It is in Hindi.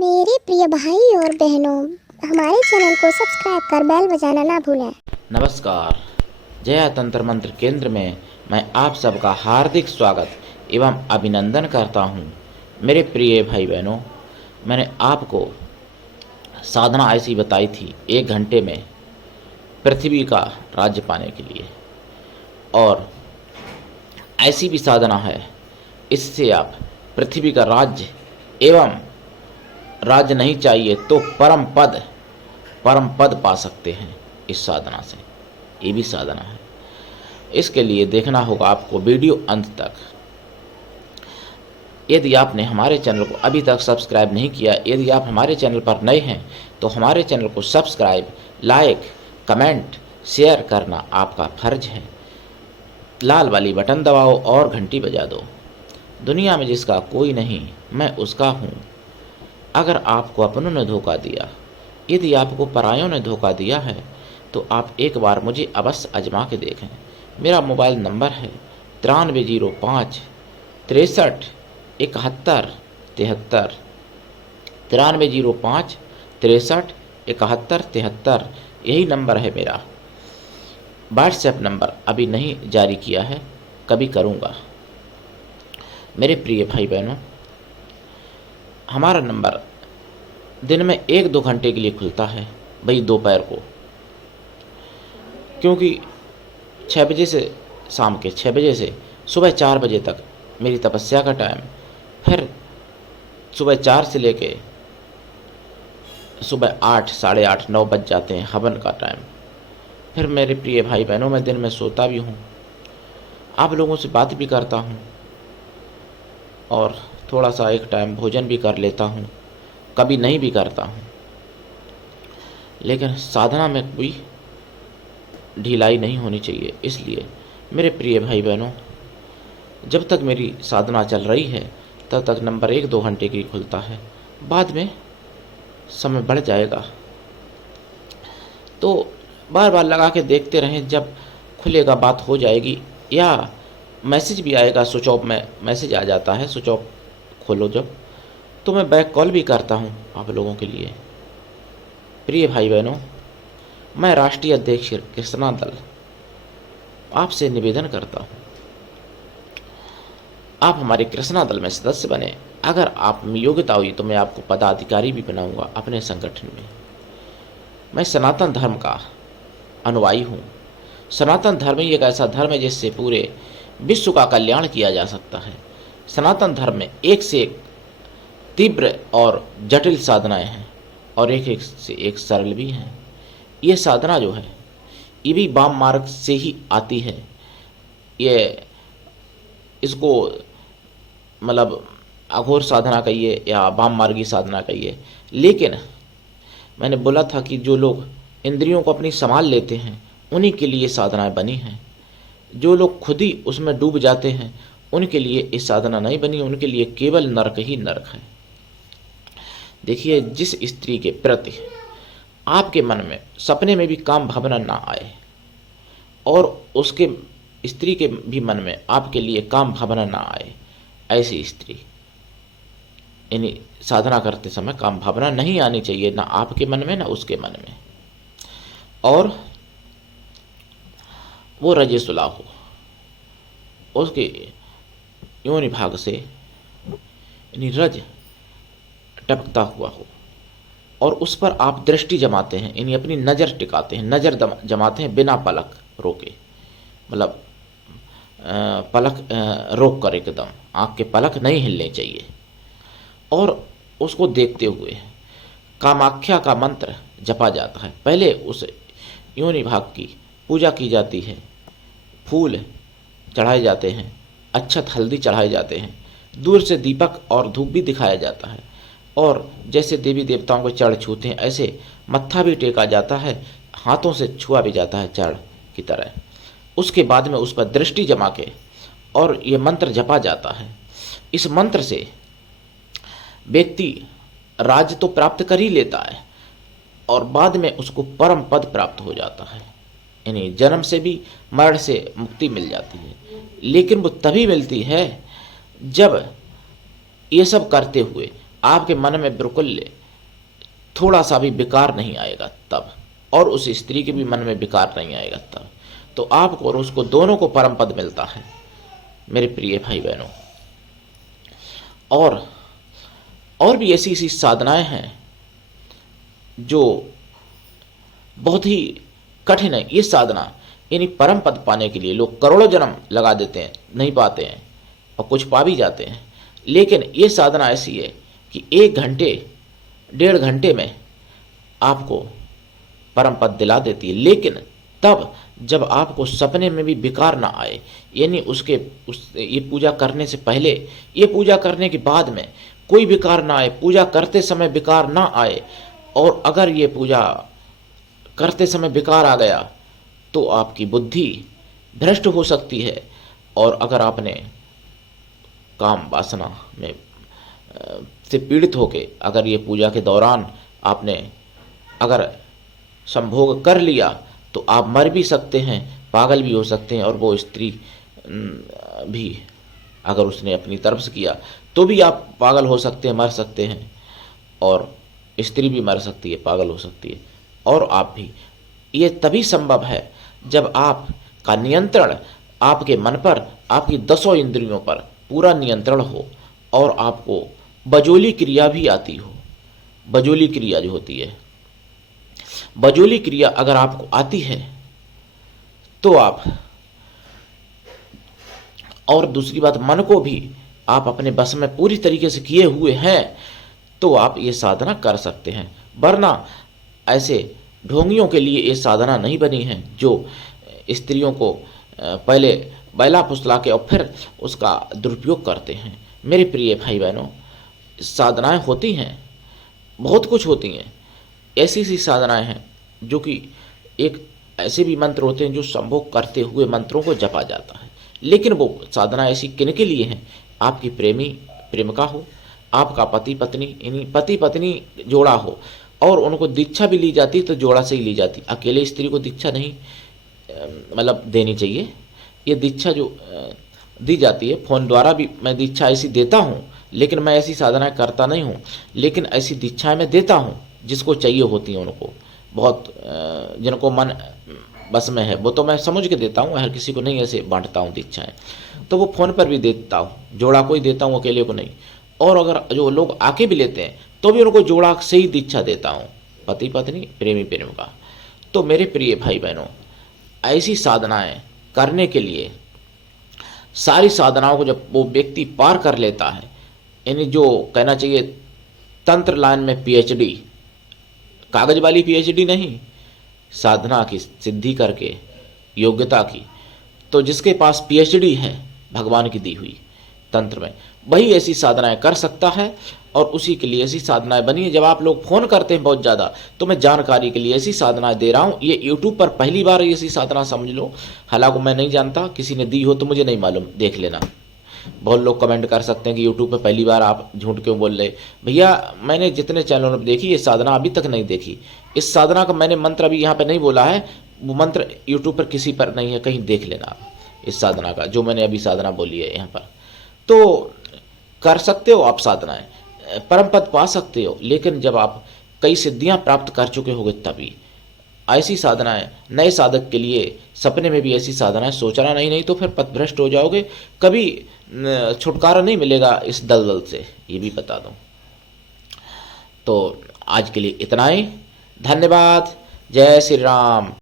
मेरे प्रिय भाई और बहनों, हमारे चैनल को सब्सक्राइब कर बेल बजाना ना भूलें। नमस्कार। जया तंत्र मंत्र केंद्र में मैं आप सबका हार्दिक स्वागत एवं अभिनंदन करता हूं। मेरे प्रिय भाई बहनों, मैंने आपको साधना ऐसी बताई थी 1 घंटे में पृथ्वी का राज्य पाने के लिए, और ऐसी भी साधना है, इससे आप पृथ्वी का राज्य एवं राज्य नहीं चाहिए तो परम पद पा सकते हैं इस साधना से। ये भी साधना है। इसके लिए देखना होगा आपको वीडियो अंत तक। यदि आपने हमारे चैनल को अभी तक सब्सक्राइब नहीं किया, यदि आप हमारे चैनल पर नए हैं तो हमारे चैनल को सब्सक्राइब, लाइक, कमेंट, शेयर करना आपका फर्ज है। लाल वाली बटन दबाओ और घंटी बजा दो। दुनिया में जिसका कोई नहीं, मैं उसका हूँ। अगर आपको अपनों ने धोखा दिया, यदि आपको परायों ने धोखा दिया है, तो आप एक बार मुझे अवश्य आजमा के देखें। मेरा मोबाइल नंबर है 9305 63 71 73। 9305 63 71 73 यही नंबर है मेरा। व्हाट्सएप नंबर अभी नहीं जारी किया है, कभी करूँगा। मेरे प्रिय भाई बहनों, हमारा नंबर दिन में 1-2 घंटे के लिए खुलता है, भाई दोपहर को, क्योंकि 6 बजे से शाम के 6 बजे से सुबह 4 बजे तक मेरी तपस्या का टाइम, फिर सुबह 4 से लेके सुबह 8, साढ़े 8, 9 बज जाते हैं हवन का टाइम। फिर मेरे प्रिय भाई बहनों, मैं दिन में सोता भी हूँ, आप लोगों से बात भी करता हूँ, और थोड़ा सा एक टाइम भोजन भी कर लेता हूँ, कभी नहीं भी करता हूँ। लेकिन साधना में कोई ढिलाई नहीं होनी चाहिए। इसलिए मेरे प्रिय भाई बहनों, जब तक मेरी साधना चल रही है तब तक नंबर 1-2 घंटे की खुलता है, बाद में समय बढ़ जाएगा। तो बार बार लगा के देखते रहें, जब खुलेगा बात हो जाएगी, या मैसेज भी आएगा, स्विच ऑफ में मैसेज आ जाता है, स्विच ऑफ खोलो जब, तो मैं बैक कॉल भी करता हूँ आप लोगों के लिए। प्रिय भाई बहनों, मैं राष्ट्रीय अध्यक्ष कृष्णा दल आपसे निवेदन करता हूँ, आप हमारे कृष्णा दल में सदस्य बने। अगर आप में योग्यता हुई तो मैं आपको पदाधिकारी भी बनाऊंगा अपने संगठन में। मैं सनातन धर्म का अनुयायी हूँ। सनातन धर्म ही एक ऐसा धर्म है जिससे पूरे विश्व का कल्याण किया जा सकता है। सनातन धर्म में एक से एक तीव्र और जटिल साधनाएं हैं, और एक से एक सरल भी हैं। ये साधना जो है, ये भी वाम मार्ग से ही आती है। ये इसको मतलब अघोर साधना कहिए या वाम मार्गी साधना कहिए, लेकिन मैंने बोला था कि जो लोग इंद्रियों को अपनी संभाल लेते हैं उन्हीं के लिए साधनाएं बनी हैं। जो लोग खुद ही उसमें डूब जाते हैं उनके लिए ये साधना नहीं बनी, उनके लिए केवल नरक ही नरक है। देखिए, जिस स्त्री के प्रति आपके मन में सपने में भी काम भावना ना आए, और उसके स्त्री के भी मन में आपके लिए काम भावना ना आए, ऐसी स्त्री, यानी साधना करते समय काम भावना नहीं आनी चाहिए, ना आपके मन में ना उसके मन में, और वो रजेसुला हो, उसके योनि भाग से यानी रज टपकता हुआ हो, और उस पर आप दृष्टि जमाते हैं, यानी अपनी नज़र टिकाते हैं, नज़र जमाते हैं बिना पलक रोके, मतलब पलक रोक कर, एकदम आँख के पलक नहीं हिलने चाहिए, और उसको देखते हुए कामाख्या का मंत्र जपा जाता है। पहले उस योनि भाग की पूजा की जाती है, फूल चढ़ाए जाते हैं, अक्षत हल्दी चढ़ाए जाते हैं, दूर से दीपक और धूप भी दिखाया जाता है, और जैसे देवी देवताओं को चढ़ छूते हैं ऐसे मत्था भी टेका जाता है, हाथों से छुआ भी जाता है चढ़ की तरह। उसके बाद में उस पर दृष्टि जमा के और ये मंत्र जपा जाता है। इस मंत्र से व्यक्ति राज्य तो प्राप्त कर ही लेता है, और बाद में उसको परम पद प्राप्त हो जाता है, यानी जन्म से भी मरण से मुक्ति मिल जाती है। लेकिन वो तभी मिलती है जब ये सब करते हुए आपके मन में बिल्कुल थोड़ा सा भी विकार नहीं आएगा तब, और उस स्त्री के भी मन में विकार नहीं आएगा तब, तो आपको और उसको दोनों को परम पद मिलता है मेरे प्रिय भाई बहनों। और भी ऐसी ऐसी साधनाएं हैं जो बहुत ही कठिन है। ये साधना यानी परम पद पाने के लिए लोग करोड़ों जन्म लगा देते हैं, नहीं पाते हैं, और कुछ पा भी जाते हैं। लेकिन ये साधना ऐसी है कि 1 घंटे 1.5 घंटे में आपको परम पद दिला देती है। लेकिन तब जब आपको सपने में भी विकार ना आए, यानी ये पूजा करने से पहले, ये पूजा करने के बाद में कोई विकार ना आए, पूजा करते समय विकार ना आए। और अगर ये पूजा करते समय विकार आ गया तो आपकी बुद्धि भ्रष्ट हो सकती है। और अगर आपने काम वासना में से पीड़ित होके अगर ये पूजा के दौरान आपने अगर संभोग कर लिया तो आप मर भी सकते हैं, पागल भी हो सकते हैं। और वो स्त्री भी अगर उसने अपनी तरफ से किया तो भी आप पागल हो सकते हैं, मर सकते हैं, और स्त्री भी मर सकती है, पागल हो सकती है, और आप भी। ये तभी संभव है जब आपका नियंत्रण आपके मन पर, आपकी 10 इंद्रियों पर पूरा नियंत्रण हो, और आपको बजोली क्रिया भी आती हो। बजोली क्रिया जो होती है, बजोली क्रिया अगर आपको आती है तो आप, और दूसरी बात, मन को भी आप अपने बस में पूरी तरीके से किए हुए हैं तो आप ये साधना कर सकते हैं। वरना ऐसे ढोंगियों के लिए ये साधना नहीं बनी है जो स्त्रियों को पहले बैला फुसला के और फिर उसका दुरुपयोग करते हैं। मेरे प्रिय भाई बहनों, साधनाएं होती हैं, बहुत कुछ होती हैं। ऐसी सी साधनाएं हैं जो कि एक ऐसे भी मंत्र होते हैं जो संभोग करते हुए मंत्रों को जपा जाता है। लेकिन वो साधना ऐसी किन के लिए है? आपकी प्रेमिका हो, आपका पति पत्नी, यानी पति पत्नी जोड़ा हो, और उनको दीक्षा भी ली जाती तो जोड़ा से ही ली जाती। अकेले स्त्री को दीक्षा नहीं मतलब देनी चाहिए। ये दीक्षा जो दी जाती है, फोन द्वारा भी मैं दीक्षा ऐसी देता हूँ, लेकिन मैं ऐसी साधनाएं करता नहीं हूँ। लेकिन ऐसी दीक्षाएं मैं देता हूँ जिसको चाहिए होती हैं, उनको बहुत जिनको मन बस में है वो तो मैं समझ के देता हूँ, हर किसी को नहीं ऐसे बांटता हूँ दीक्षाएं। तो वो फ़ोन पर भी देता हूँ, जोड़ा को ही देता हूँ, अकेले को नहीं। और अगर जो लोग आके भी लेते हैं तो भी उनको जोड़ा से ही दीक्षा देता हूँ, पति पत्नी प्रेमी प्रेमिका। तो मेरे प्रिय भाई बहनों, ऐसी साधनाएं करने के लिए, सारी साधनाओं को जब वो व्यक्ति पार कर लेता है, यानी जो कहना चाहिए तंत्र लाइन में पीएचडी, कागज वाली पीएचडी नहीं, साधना की सिद्धि करके योग्यता की, तो जिसके पास पीएचडी है भगवान की दी हुई तंत्र में, वही ऐसी साधनाएं कर सकता है। और उसी के लिए ऐसी साधनाएं बनी है। जब आप लोग फ़ोन करते हैं बहुत ज़्यादा, तो मैं जानकारी के लिए ऐसी साधनाएं दे रहा हूँ। ये यूट्यूब पर पहली बार ऐसी साधना समझ लो, हालांकि मैं नहीं जानता, किसी ने दी हो तो मुझे नहीं मालूम, देख लेना। बहुत लोग कमेंट कर सकते हैं कि यूट्यूब पर पहली बार आप झूठ क्यों बोल रहे। भैया, मैंने जितने चैनलों में देखी ये साधना अभी तक नहीं देखी। इस साधना का मैंने मंत्र अभी यहाँ पर नहीं बोला है, वो मंत्र यूट्यूब पर किसी पर नहीं है, कहीं देख लेना आप इस साधना का, जो मैंने अभी साधना बोली है यहाँ पर। तो कर सकते हो आप साधनाएं, परम पद पा सकते हो। लेकिन जब आप कई सिद्धियां प्राप्त कर चुके होगे तभी ऐसी साधनाएं, नए साधक के लिए सपने में भी ऐसी साधनाएं सोचना नहीं तो फिर पथभ्रष्ट हो जाओगे, कभी छुटकारा नहीं मिलेगा इस दलदल से, ये भी बता दूं। तो आज के लिए इतना ही, धन्यवाद। जय श्री राम।